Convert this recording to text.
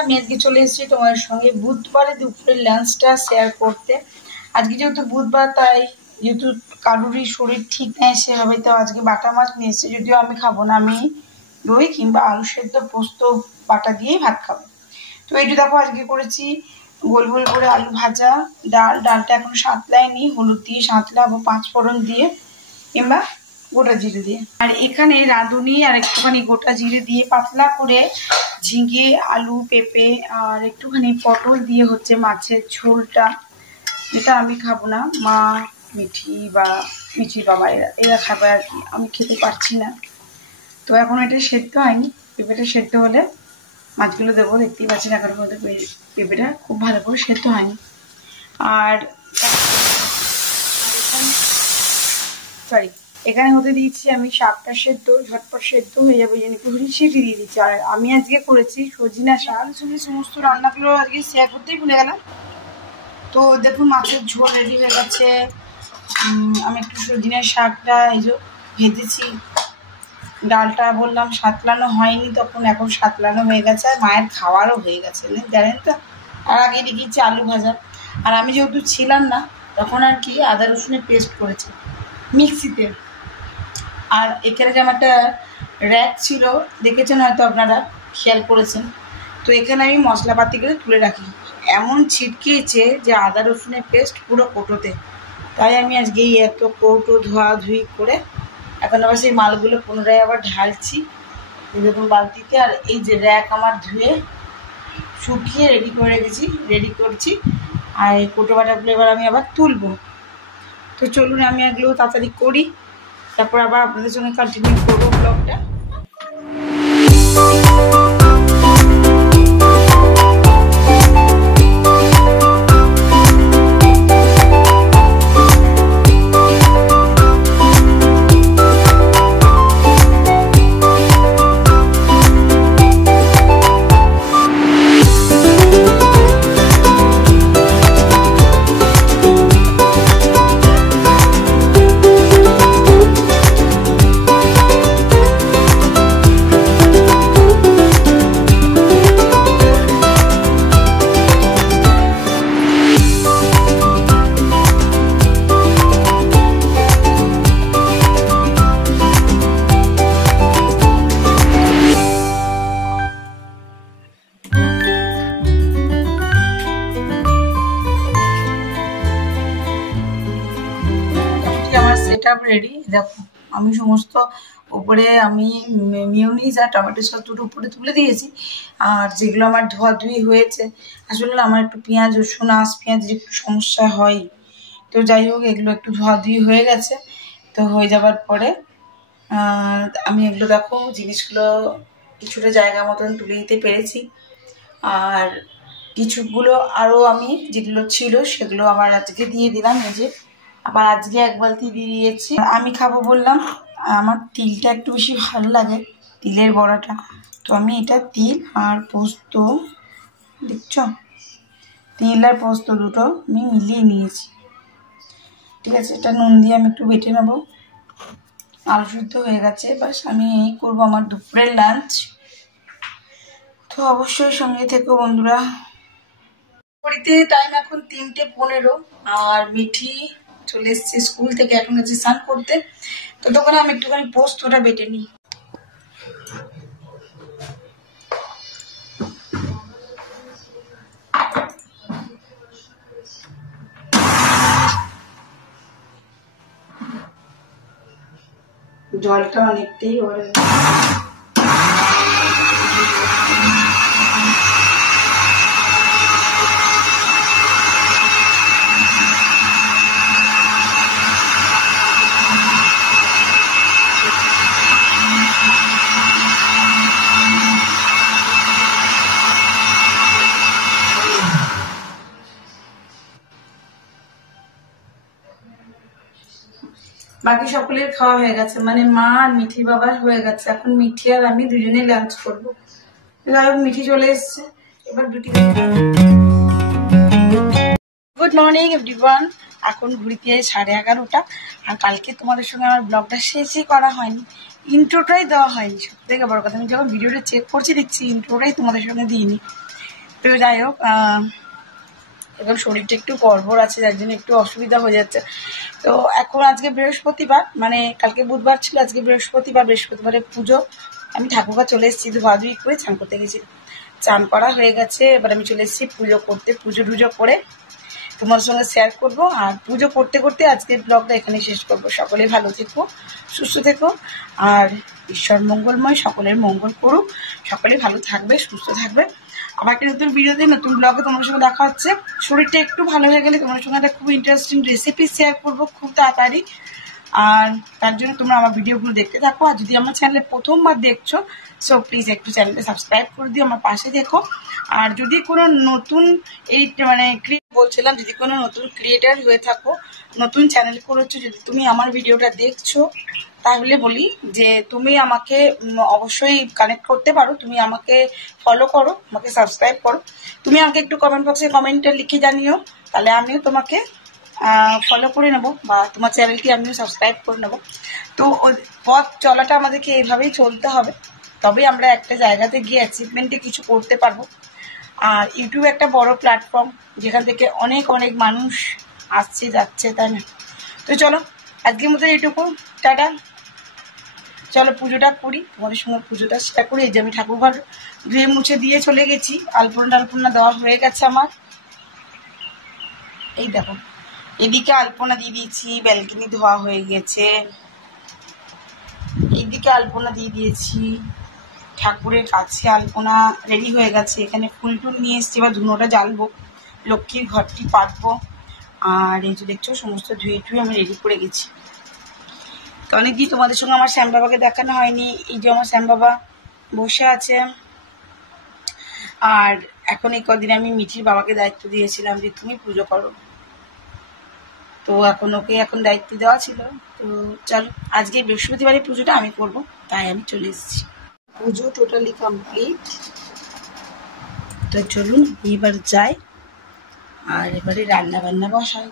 আমি আজকে চলে এসেছি তোমার সঙ্গে বুধবারে দুপুরের লাঞ্চটা শেয়ার করতে। আজকে যেহেতু বুধবার, তাই যেহেতু কারুরই শরীর ঠিক নেই সেভাবে, তো আজকে বাটা মাছ নিয়ে এসেছি। যদিও আমি খাবো না, আমি দই কিংবা আলু সেদ্ধ পোস্ত বাটা দিয়েই ভাত খাবো। তো এইটু দেখো আজকে করেছি গোল গোল করে আলু ভাজা, ডালটা এখন সাঁতলায়নি, হলুদ দিয়ে সাঁতলাবো 5 ফোড়ন দিয়ে কিংবা গোটা জিরে দিয়ে। আর এখানে রাঁধুনি আর একটুখানি গোটা জিরে দিয়ে পাতলা করে ঝিঙে, আলু, পেঁপে আর একটুখানি পটল দিয়ে হচ্ছে মাছের ঝোলটা। এটা আমি খাবো না, মা, মিঠি বাবা এরা খাবে আর কি, আমি খেতে পারছি না। তো এখন এটা সেদ্ধ হয়নি, পেঁপেটা সেদ্ধ হলে মাছগুলো দেবো। দেখতেই পাচ্ছি না কারোর মধ্যে পেঁপেটা খুব ভালো করে সেদ্ধ হয়নি। আর এখানে হতে দিয়েছি আমি শাকটা সেদ্ধ, ঝটপট সেদ্ধ হয়ে যাবে, যেন একটু সিটি দিয়ে দিচ্ছি। আর আমি আজকে করেছি সজিনা শাক। সমস্ত রান্নাগুলো আজকে শেয়ার করতেই ভুলে গেলাম। তো দেখুন মাছের ঝোল রেডি হয়ে গেছে। আমি একটু সজিনার শাকটা এই যে ভেজেছি। ডালটা বললাম সাতলানো হয়নি তখন, এখন সাতলানো হয়ে গেছে আর মায়ের খাওয়ারও হয়ে গেছে, জানেন তো। আর আগে দেখিয়েছি আলু ভাজা। আর আমি যেহেতু ছিলাম না তখন আর কি আদা রসুনের পেস্ট করেছি মিক্সিতে। আর এখানে যে আমার একটা র্যাক ছিল, দেখেছেন হয়তো আপনারা, খেয়াল করেছেন। তো এখানে আমি মশলাপাতিগুলো তুলে রাখি। এমন ছিটকিয়েছে যে আদা রসুনের পেস্ট পুরো কৌটোতে, তাই আমি আজকে এত কৌটো ধোয়াধুয়ি করে এখন আবার সেই মালগুলো পুনরায় আবার ঢালছি দেখুন বালতিতে। আর এই যে র্যাক আমার ধুয়ে শুকিয়ে রেডি করে রেখেছি, রেডি করছি। আর এই কৌটো বাটাগুলো এবার আমি আবার তুলবো। তো চলুন আমি এগুলো তাড়াতাড়ি করি, তারপর আবার আপনাদের সঙ্গে কন্টিনিউ করবো ব্লগটা। রেডি দেখো, আমি সমস্ত উপরে আমি মিউনিস আর টমেটো সস দুটো উপরে তুলে দিয়েছি। আর যেগুলো আমার ধোয়াধুয়ি হয়েছে, আসলে আমার একটু পেঁয়াজ রসুন পেঁয়াজের একটু সমস্যা হয়। তো যাই হোক, এগুলো একটু ধোয়াধুয়ি হয়ে গেছে। তো হয়ে যাবার পরে আমি এগুলো দেখো জিনিসগুলো কিছুটা জায়গা মতন তুলে দিতে পেরেছি। আর কিছুগুলো আরও আমি যেগুলো ছিল সেগুলো আবার আজকে দিয়ে দিলাম। এই যে আবার আজকে এক বালতি দিয়ে দিয়েছি। আমি খাবো বললাম, আমার তিলটা একটু বেশি ভালো লাগে, তিলের বড়াটা। তো আমি এটা তিল আর পোস্ত, দেখছো, তিল আর পোস্ত দুটো আমি মিলিয়ে নিয়েছি। ঠিক আছে, এটা নুন দিয়ে আমি একটু বেটে নেবো। আলু সিদ্ধ হয়ে গেছে, বাস আমি এই করবো আমার দুপুরের লাঞ্চ। তো অবশ্যই সঙ্গে থেকো বন্ধুরা। ঘড়িতে টাইম এখন 3:15 আর মিঠি চলে এসছে স্কুল থেকে, এখন গেছে স্নান করতে। তো তখন আমি একটুখানি পোস্তটা বেটে নিই। জলটা অনেকটাই ওর বাকি সকলের খাওয়া হয়ে গেছে, মানে মা আর মিঠি বাবার হয়ে গেছে। এখন মিঠি আর আমি দুজনে লাঞ্চ করবো। যাই হোক, মিঠি চলে এসছে এবার দুটি। Good morning everyone. এখন ঘুরিতে 11:30। আর কালকে তোমাদের সঙ্গে আমার ব্লগটা শেষই করা হয়নি, ইন্ট্রোটাই দেওয়া হয়নি। সব থেকে বড় কথা, আমি যখন ভিডিওটা চেক করছি দেখছি ইন্ট্রোটাই তোমাদের সঙ্গে দিইনি। তো যাই হোক, এখন শরীরটা একটু গড়বড় আছে, যার জন্য একটু অসুবিধা হয়ে যাচ্ছে। তো এখন আজকে বৃহস্পতিবার, মানে কালকে বুধবার ছিল, আজকে বৃহস্পতিবার, বৃহস্পতিবারে পুজো। আমি ঠাকুরঘর চলে এসেছি, ধোয়াধুয়ি করে চান করতে গেছি, চান করা হয়ে গেছে। এবার আমি চলে এসেছি পুজো করতে, পুজো টুজো করে তোমার সঙ্গে শেয়ার করব। আর পুজো করতে করতে আজকের ব্লগটা এখানে শেষ করব। সকলে ভালো থেকো, সুস্থ থেকো, আর ঈশ্বর মঙ্গলময়, সকলের মঙ্গল করুক। সকলে ভালো থাকবে, সুস্থ থাকবে। আমার একটা নতুন ভিডিওতে, নতুন ব্লগে তোমার সঙ্গে দেখা হচ্ছে। শরীরটা একটু ভালো হয়ে গেলে তোমার সঙ্গে একটা খুব ইন্টারেস্টিং রেসিপি শেয়ার করবো খুব তাড়াতাড়ি। আর তার জন্য তোমরা আমার ভিডিওগুলো দেখতে থাকো। আর যদি আমার চ্যানেলে প্রথমবার দেখছো, সো প্লিজ একটু চ্যানেলটা সাবস্ক্রাইব করে দিও, আমার পাশে দেখো। আর যদি কোনো নতুন বলছিলাম, যদি কোনো নতুন ক্রিয়েটার হয়ে থাকো, নতুন চ্যানেল করেছো, যদি তুমি আমার ভিডিওটা দেখছো, তাহলে বলি যে তুমি আমাকে অবশ্যই কানেক্ট করতে পারো। তুমি আমাকে ফলো করো, আমাকে সাবস্ক্রাইব করো। তুমি আমাকে একটু কমেন্ট বক্সে কমেন্টে লিখে জানিও, তাহলে আমিও তোমাকে ফলো করে নেবো, বা তোমার চ্যানেলটি আমিও সাবস্ক্রাইব করে নেবো। তো পথ চলাটা আমাদেরকে এইভাবেই চলতে হবে, তবে আমরা একটা জায়গাতে গিয়ে অ্যাচিভমেন্টে কিছু করতে পারবো। আর ইউটিউব একটা বড় প্ল্যাটফর্ম, যেখান থেকে অনেক অনেক মানুষ আসছে যাচ্ছে, তাই না? তো চলো আজকের মতো এইটুকু, টাটা। চলো পুজোটা করি, তোমাদের সঙ্গে পুজোটা সেটা করি। এই যে আমি ঠাকুরঘর ধুয়ে মুছে দিয়ে চলে গেছি, আলপনা টালপনা দেওয়া হয়ে গেছে আমার। এই দেখো, এদিকে আলপনা দিয়ে দিয়েছি, ব্যালকনি ধোয়া হয়ে গেছে, এইদিকে আলপনা দিয়ে দিয়েছি, ঠাকুরের কাছে আলপনা রেডি হয়ে গেছে। এখানে ফুল টুল নিয়ে এসছি, এবার ধুনোটা জ্বালবো, লক্ষ্মীর ঘরটি পাতবো। আর এই যে দেখছো সমস্ত ধুয়ে টুয়ে আমি রেডি করে গেছি। তো অনেকদিন তোমাদের সঙ্গে আমার শ্যাম বাবাকে দেখানো হয়নি। এই যে আমার শ্যাম বাবা বসে আছে। আর এখন এই কদিন আমি মিঠির বাবাকে দায়িত্ব দিয়েছিলাম যে তুমি পুজো করো, তো এখন ওকে এখন দায়িত্ব দেওয়া ছিল। তো চলো আজকে বৃহস্পতিবারের পুজোটা আমি করব, তাই আমি চলে এসেছি। পুজো টোটালি কমপ্লিট। তো চলুন এবার যাই, আর এবারে রান্না বান্না বসাই।